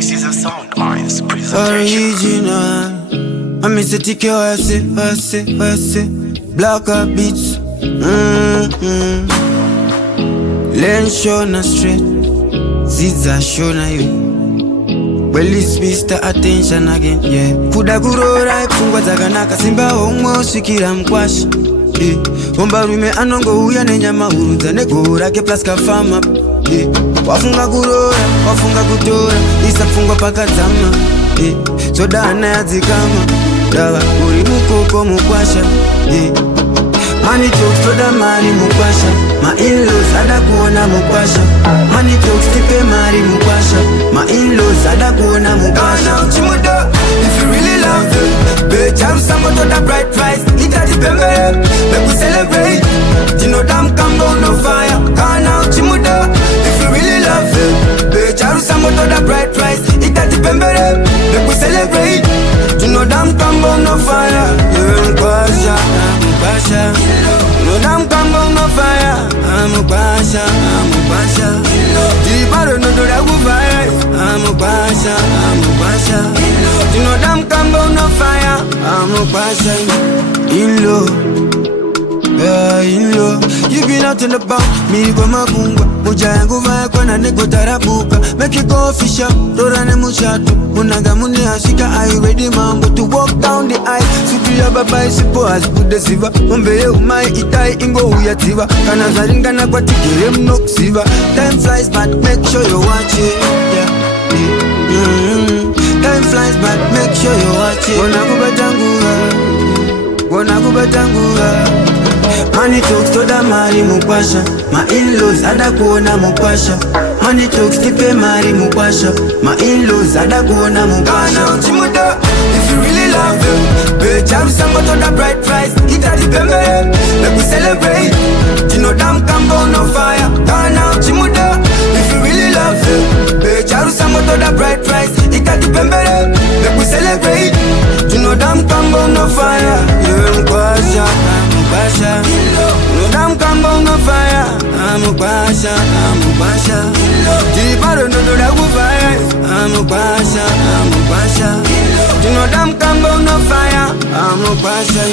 This is a sound minds presentation. Original. I miss a ticket, I say. Black up beats. Len Shona straight. Ziza Shona you. Well, it's Mr. Attention again, yeah. Kuda kurora ifungwa zakanaka simba omwe shikira Mukwasha. Omba rume anongo uya nenyama urudza negora ke plus kafama. Wafunga kurora, wafunga kutora, isafungwa pakadzama. Soda ana yadzikama, dava uri mukoko Mukwasha. Money talks to the mari Mukwasha. My in-laws ada kuona Mukwasha. Money talks tipe mari Mukwasha. My in-laws ada kuona Mukwasha. Chimudo, if you really love them, bitch, I'm someone to the bright price. Ita di pembele, make we celebrate. You know damn combo no fire. Kana Chimudo, if you really love them, bitch, I'm someone to the bright price. Ita di pembele, make we celebrate. You know damn combo no fire. Mukwasha, Mukwasha. No damn combo no fire. Mukwasha. Jibaro no do that good fire. Mukwasha. You know damn combo no fire. Mukwasha. In low, yeah, in low. You been out in the back, me go mabunga. Muja yangu vaya kona neko tarabuka. Make you go fish up, dorane mushatu. Munaga muni ashika, are you ready mambo to walk down the aisle? Supi ya baba isipo asikude siva. Umbeye umai itai ingo uyativa. Kana zaringa na kwa tikire mnok siva. Time flies but make sure you watch it, yeah. Time flies but make sure you watch it. Wana kubatangura. Money talks to the mari Mukwasha. My in-laws ada kuona Mukwasha. Money talks tipe mari Mukwasha. My in-laws ada kuona Mukwasha. Chimudo, if you really love them, bitch, I'm someone to the bright price. Ita di pembele, make we celebrate. You know damn combo no fire. Kana Chimudo, if you really love them, bitch, I'm someone to the bright price. Ita di pembele, make we celebrate. You know damn combo no fire. Yeah, Mukwasha. No damn combo no fire. Mukwasha. Jibaro no do that good fire. Mukwasha. You know damn combo no fire. Mukwasha.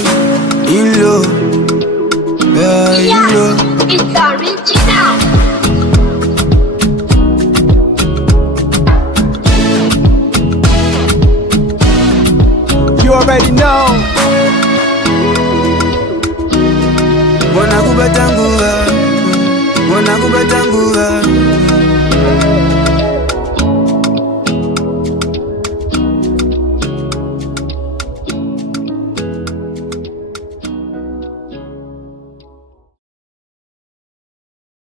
In low, yeah, in low. It's original. You already know. Wana kubatangura.